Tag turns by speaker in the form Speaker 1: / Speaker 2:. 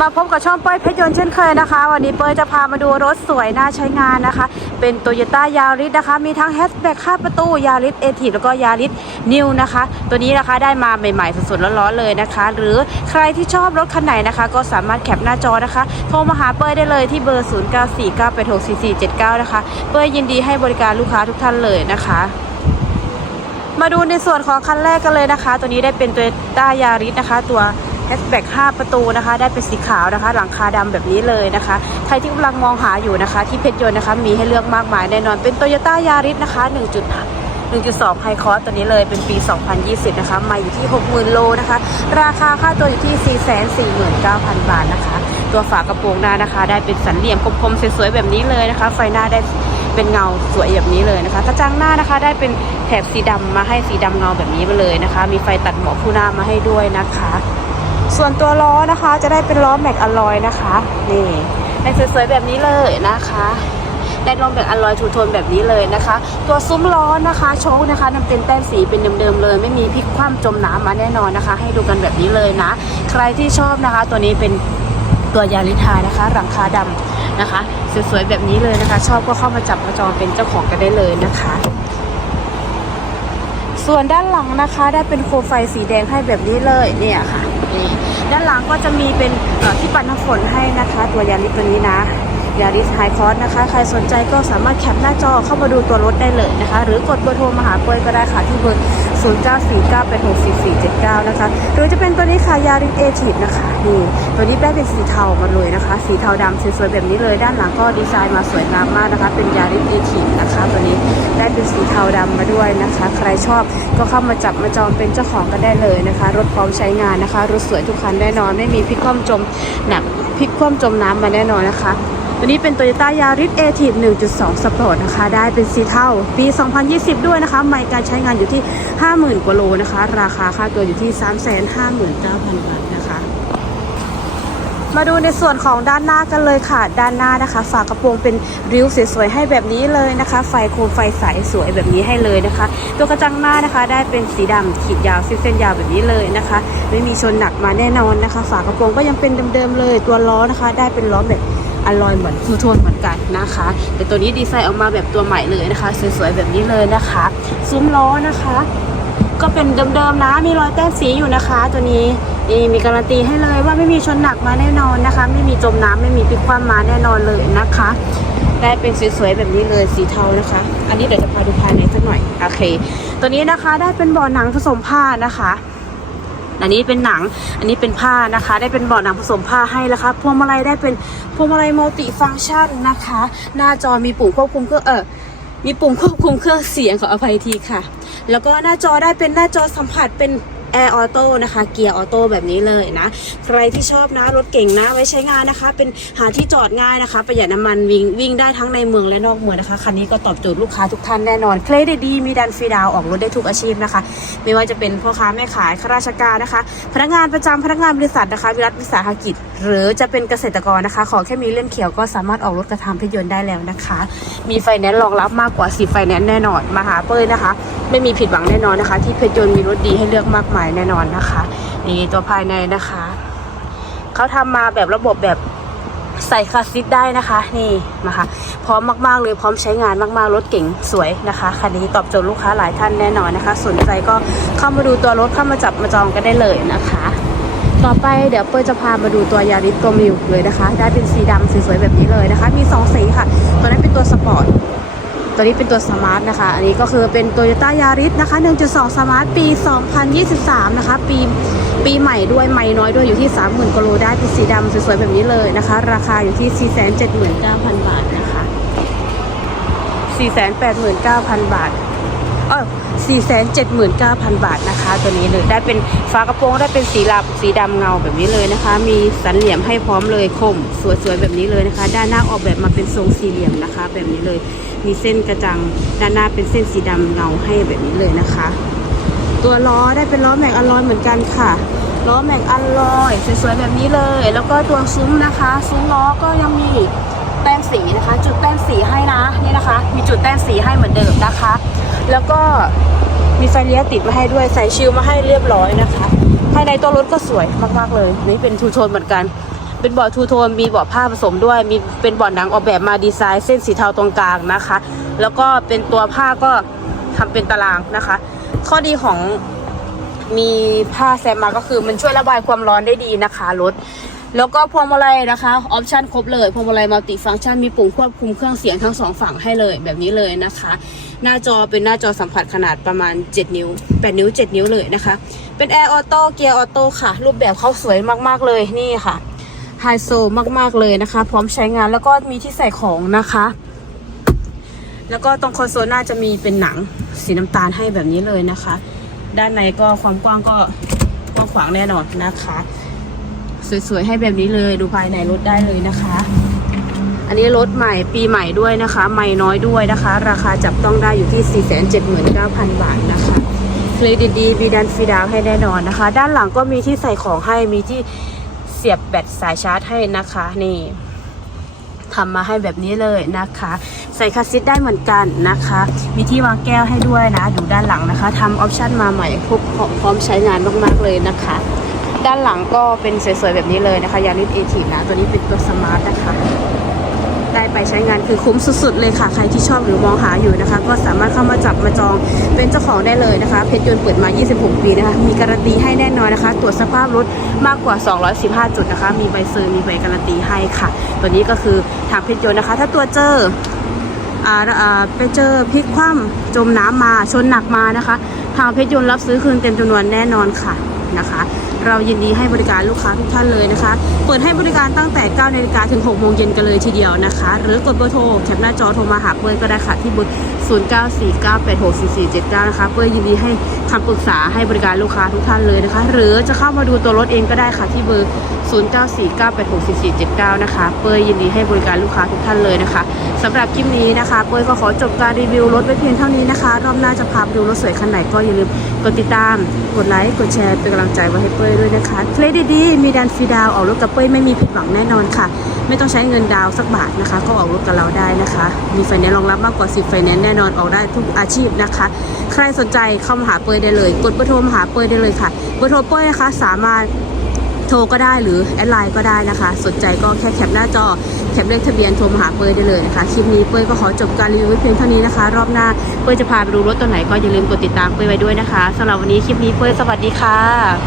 Speaker 1: มาพบกับช่องเป้ยเพชรยนต์เช่นเคยนะคะ วันนี้เป้ยจะพามาดูรถสวยน่าใช้งานนะคะ เป็นโตโยต้ายาริสนะคะ มีทั้งแฮชแบ็ก5ประตูยาริสเอทีแล้วก็ยาริสนิวนะคะ ตัวนี้นะคะได้มาใหม่ๆสดๆร้อนๆเลยนะคะ หรือใครที่ชอบรถคันไหนนะคะ ก็สามารถแคปหน้าจอนะคะ โทรมาหาเป้ยได้เลยที่เบอร์ 0949864479 นะคะ เป้ยยินดีให้บริการลูกค้าทุกท่านเลยนะคะมาดูในส่วนของคันแรกกันเลยนะคะ ตัวนี้ได้เป็น Toyota Yaris นะคะ ตัว แฮชแบ็ก5ประตูนะคะ ได้เป็นสีขาวนะคะ หลังคาดำแบบนี้เลยนะคะ ใครที่กำลังมองหาอยู่นะคะ ที่เพชรยนต์นะคะมีให้เลือกมากมายแน่นอนเป็น Toyota Yaris นะคะ 1. 1.2 High Cross ตัวนี้เลยเป็นปี 2020 นะคะ มาอยู่ที่ 60,000 โลนะคะ ราคาค่าตัวอยู่ที่ 449,000 บาทนะคะ ตัวฝากระโปรงหน้านะคะ ได้เป็นสันเหลี่ยมคมๆสวยๆแบบนี้เลยนะคะ ไฟหน้าได้เป็นเงาสวยแบบนี้เลยนะคะ กระจังหน้านะคะได้เป็นแถบสีดำมาให้สีดำเงาแบบนี้มาเลยนะคะ มีไฟตัดหมอกคู่หน้ามาให้ด้วยนะคะ ส่วนตัวล้อนะคะจะได้เป็นล้อแม็กอลลอยนะคะนี่ได้สวยๆแบบนี้เลยนะคะได้ล้อแม็กอลลอยทูโทนแบบนี้เลยนะคะ ตัวซุ้มล้อนะคะโชคนะคะนำเป็นแต้มสีเป็นเดิมๆเลย ไม่มีพลิกคว่ำจมน้ำมาแน่นอนนะคะ ให้ดูกันแบบนี้เลยนะ ใครที่ชอบนะคะ ตัวนี้เป็นตัวยาริทานะคะ หลังคาดำนะคะสวยๆแบบนี้เลยนะคะ ชอบก็เข้ามาจับมาจองเป็นเจ้าของกันได้เลยนะคะ ส่วนด้านหลังนะคะ ได้เป็นโคมไฟสีแดงให้แบบนี้เลยเนี่ยค่ะ นี่ด้านหลังก็จะมีเป็นที่ปัดน้ำฝนให้นะคะ ตัวยาริสตัวนี้นะยาริสไฮคอร์สนะคะ ใครสนใจก็สามารถแคปหน้าจอเข้ามาดูตัวรถได้เลยนะคะ หรือกดเบอร์โทรมาหาเปยก็ได้ค่ะที่เบอร์ 0949864479 นะคะ หรือจะเป็นตัวนี้ค่ะยาริสเอทีฟนะคะ นี่ตัวนี้ได้เป็นสีเทามาเลยนะคะ สีเทาดำสวยๆแบบนี้เลย ด้านหลังก็ดีไซน์มาสวยงามมากนะคะ เป็นยาริสเอทีฟนะคะ ตัวนี้ได้เป็นสีเทาดำมาด้วยนะคะ ใครชอบก็เข้ามาจับมาจองเป็นเจ้าของกันได้เลยนะคะ รถพร้อมใช้งานนะคะ รถสวยทุกคันแน่นอน ไม่มีพลิกคว่ำจมหนักพลิกคว่ำจมน้ำมาแน่นอนนะคะ ตัวนี้เป็น Toyota Yaris a t i v 1.2 Sport นะคะ ได้เป็นสีเทาปี 2020 ด้วยนะคะใหม่การใช้งานอยู่ที่ 50,000 กว่าโลนะคะ ราคาค่าตัวอยู่ที่ 359,000 บาทนะคะ มาดูในส่วนของด้านหน้ากันเลยค่ะ ด้านหน้านะคะ ฝากระโปรงเป็นริ้วสวยๆให้แบบนี้เลยนะคะ ไฟโคมไฟใสสวยแบบนี้ให้เลยนะคะ ตัวกระจังหน้านะคะ ได้เป็นสีดำขีดยาวเส้นยาวแบบนี้เลยนะคะ ไม่มีชนหนักมาแน่นอนนะคะ ฝากระโปรงก็ยังเป็นเดิมๆเลย ตัวล้อนะคะ ได้เป็นล้อแบบ อลลอยเหมือนทูโทนเหมือนกันนะคะ แต่ตัวนี้ดีไซน์ออกมาแบบตัวใหม่เลยนะคะ สวยๆแบบนี้เลยนะคะซุ้มล้อนะคะ ก็เป็นเดิมๆนะมีรอยแต้มสีอยู่นะคะ ตัวนี้นี่มีการันตีให้เลยว่าไม่มีชนหนักมาแน่นอนนะคะ ไม่มีจมน้ำไม่มีพลิกคว่ำมาแน่นอนเลยนะคะ ได้เป็นสวยๆแบบนี้เลยสีเทานะคะ อันนี้เดี๋ยวจะพาดูภายในสักหน่อยโอเค ตัวนี้นะคะได้เป็นบ่อหนังผสมผ้านะคะ อันนี้เป็นหนัง อันนี้เป็นผ้านะคะ ได้เป็นเบาะหนังผสมผ้าให้แล้วคะ พวงมาลัยได้เป็นพวงมาลัยมัลติฟังก์ชันนะคะ หน้าจอมีปุ่มควบคุมเครื่องเออมีปุ่มควบคุมเครื่องเสียงขออภัยทีค่ะ แล้วก็หน้าจอได้เป็นหน้าจอสัมผัสเป็น แอร์ออโต้นะคะ เกียร์ออโต้แบบนี้เลยนะ ใครที่ชอบนะรถเก่งนะไว้ใช้งานนะคะ เป็นหาที่จอดง่ายนะคะ ประหยัดน้ำมันวิ่งวิ่งได้ทั้งในเมืองและนอกเมืองนะคะ คันนี้ก็ตอบโจทย์ลูกค้าทุกท่านแน่นอน เคลดดีมีดันฟรีดาวออกรถได้ทุกอาชีพนะคะ ไม่ว่าจะเป็นพ่อค้าแม่ขายข้าราชการนะคะ พนักงานประจำพนักงานบริษัทนะคะ วิรัฐวิสาหกิจ หรือจะเป็นเกษตรกรนะคะ ขอแค่มีเล่มเขียวก็สามารถออกรถกระทำเพชรยนต์ได้แล้วนะคะ มีไฟแนนซ์รองรับมากกว่า10ไฟแนนซ์แน่นอนมาหาเป้ยนะคะ ไม่มีผิดหวังแน่นอนนะคะ ที่เพชรยนต์มีรถดีให้เลือกมากมายแน่นอนนะคะนี่ตัวภายในนะคะเขาทำมาแบบระบบแบบใส่คาสซิทได้นะคะ นี่นะคะ พร้อมมากๆเลยพร้อมใช้งานมากๆรถเก๋งสวยนะคะคันนี้ตอบโจทย์ลูกค้าหลายท่านแน่นอนนะคะ สนใจก็เข้ามาดูตัวรถเข้ามาจับมาจองกันได้เลยนะคะ ต่อไปเดี๋ยวเปิ้ลจะพามาดูตัวยาริสตัวมิวเลยนะคะ ได้เป็นสีดำสวยๆแบบนี้เลยนะคะ มีสองสีค่ะ ตัวนั้นเป็นตัวสปอร์ต ตัวนี้เป็นตัวสมาร์ทนะคะ อันนี้ก็คือเป็น t o y ยต้ายาริสนะคะ 1.2 สมาร์ทปี 2023 นะคะ ปีปีใหม่ด้วยไม่น้อยด้วยอยู่ที่ 30,000กิโลได้เป็นสีดำสวยๆแบบนี้เลยนะคะ ราคาอยู่ที่ 479,000 บาทนะคะ 489,000 บาท เออ479,000บาทนะคะ ตัวนี้เลยได้เป็นฝากระโปรงได้เป็นสีลับสีดำเงาแบบนี้เลยนะคะ มีสันเหลี่ยมให้พร้อมเลยคมสวยๆแบบนี้เลยนะคะ ด้านหน้าออกแบบมาเป็นทรงสี่เหลี่ยมนะคะ แบบนี้เลย มีเส้นกระจังด้านหน้าเป็นเส้นสีดำเงาให้แบบนี้เลยนะคะ ตัวล้อได้เป็นล้อแม็กอลลอยเหมือนกันค่ะล้อแม็กอลลอย สวยๆแบบนี้เลย แล้วก็ตัวซุ้มนะคะ ซุ้มล้อก็ยังมี มสีนะคะ จุดแต้มสีให้นะนี่นะคะ มีจุดแต้มสีให้เหมือนเดิมนะคะ แล้วก็มีไฟเลี้ยวติดมาให้ด้วยใส่ชิลมาให้เรียบร้อยนะคะ ภายในตัวรถก็สวยมากๆเลยนี่เป็นทูโทนเหมือนกันเป็นเบาะทูโทนมีเบาะผ้าผสมด้วย มีเป็นเบาะหนังออกแบบมาดีไซน์เส้นสีเทาตรงกลางนะคะ แล้วก็เป็นตัวผ้าก็ทำเป็นตารางนะคะ ข้อดีของมีผ้าแซมมาก็คือมันช่วยระบายความร้อนได้ดีนะคะรถ แล้วก็พวงมาลัยนะคะออปชันครบเลยพวงมาลัยมัลติฟังก์ชันมีปุ่มควบคุมเครื่องเสียงทั้งสองฝั่งให้เลยแบบนี้เลยนะคะ หน้าจอเป็นหน้าจอสัมผัสขนาดประมาณ 7 นิ้ว 8 นิ้ว 7 นิ้วเลยนะคะ เป็นแอร์ออโต้เกียร์ออโต้ค่ะ รูปแบบเขาสวยมากๆเลยนี่ค่ะไฮโซมากๆเลยนะคะ พร้อมใช้งานแล้วก็มีที่ใส่ของนะคะ แล้วก็ตรงคอนโซลหน้าจะมีเป็นหนังสีน้ำตาลให้แบบนี้เลยนะคะ ด้านในก็ความกว้างก็กว้างขวางแน่นอนนะคะ สวยๆให้แบบนี้เลย ดูภายในรถได้เลยนะคะ อันนี้รถใหม่ปีใหม่ด้วยนะคะ ใหม่น้อยด้วยนะคะ ราคาจับต้องได้อยู่ที่ 479,000 บาทนะคะเครดิตดีมีดันฟีดาวให้แน่นอนนะคะ ด้านหลังก็มีที่ใส่ของให้มีที่เสียบแบตสายชาร์จให้นะคะนี่ทำมาให้แบบนี้เลยนะคะ ใส่คาสซิตได้เหมือนกันนะคะ มีที่วางแก้วให้ด้วยนะ ดูด้านหลังนะคะทำออปชั่นมาใหม่พร้อมพร้อมใช้งานมากๆเลยนะคะ ด้านหลังก็เป็นสวยๆแบบนี้เลยนะคะยาริสเอทีนะ ตัวนี้เป็นตัวสมาร์ทนะคะ ได้ไปใช้งานคือคุ้มสุดๆเลยค่ะ ใครที่ชอบหรือมองหาอยู่นะคะ ก็สามารถเข้ามาจับมาจองเป็นเจ้าของได้เลยนะคะ เพชรยนต์เปิดมา 26 ปีนะคะ มีการันตีให้แน่นอนนะคะ ตรวจสภาพรถมากกว่า 215 จุดนะคะ มีใบเซอร์มีใบการันตีให้ค่ะ ตัวนี้ก็คือทางเพชรยนต์นะคะ ถ้าตัวเจออาไปเจอพลิกคว่ำจมน้ำมาชนหนักมานะคะ ทางเพชรยนต์รับซื้อคืนเต็มจำนวนแน่นอนค่ะนะคะ เรายินดีให้บริการลูกค้าทุกท่านเลยนะคะ เปิดให้บริการตั้งแต่9นาฬิกาถึง6โมงเย็นกันเลยทีเดียวนะคะ หรือกดเบอร์โทรแคปหน้าจอโทรมาหาเปิ้ลก็ได้ค่ะที่เบอร์0949864479 นะคะเปิ้ลยินดีให้คำปรึกษาให้บริการลูกค้าทุกท่านเลยนะคะ หรือจะเข้ามาดูตัวรถเองก็ได้ค่ะที่เบอร์ 0949864479 นะคะ เปิ้ลยินดีให้บริการลูกค้าทุกท่านเลยนะคะสำหรับคลิปนี้นะคะ เปิ้ลก็ขอจบการรีวิวรถไว้เพียงเท่านี้นะคะ รอบหน้าจะพาไปดูรถสวยคันไหนก็อย่าลืมกดติดตาม กดไลค์ กดแชร์เป็นกำลังใจไว้ให้เป้ยด้วยนะคะเครดิตดีมีดันฟรีดาวออกรถกับเป้ยไม่มีผิดหวังแน่นอนค่ะ ไม่ต้องใช้เงินดาวสักบาทนะคะ ก็ออกรถกับเราได้นะคะ มีไฟแนนซ์รองรับมากกว่า 10ไฟแนนซ์แน่นอนออกได้ทุกอาชีพนะคะ ใครสนใจเข้ามาหาเป้ยได้เลย กดเบอร์โทรมาหาเป้ยได้เลยค่ะเบอร์โทรเป้ยนะคะสามารถโทรก็ได้หรือแอดไลน์ก็ได้นะคะ สนใจก็แค่แคปหน้าจอแคปเลขทะเบียนโทรมาหาเป้ยได้เลยนะคะคลิปนี้เป้ยก็ขอจบการรีวิวเพียงเท่านี้นะคะ รอบหน้าเป้ยจะพาไปดูรถตัวไหนก็อย่าลืมกดติดตามเป้ยไว้ด้วยนะคะสำหรับวันนี้คลิปนี้เป้ยสวัสดีค่ะ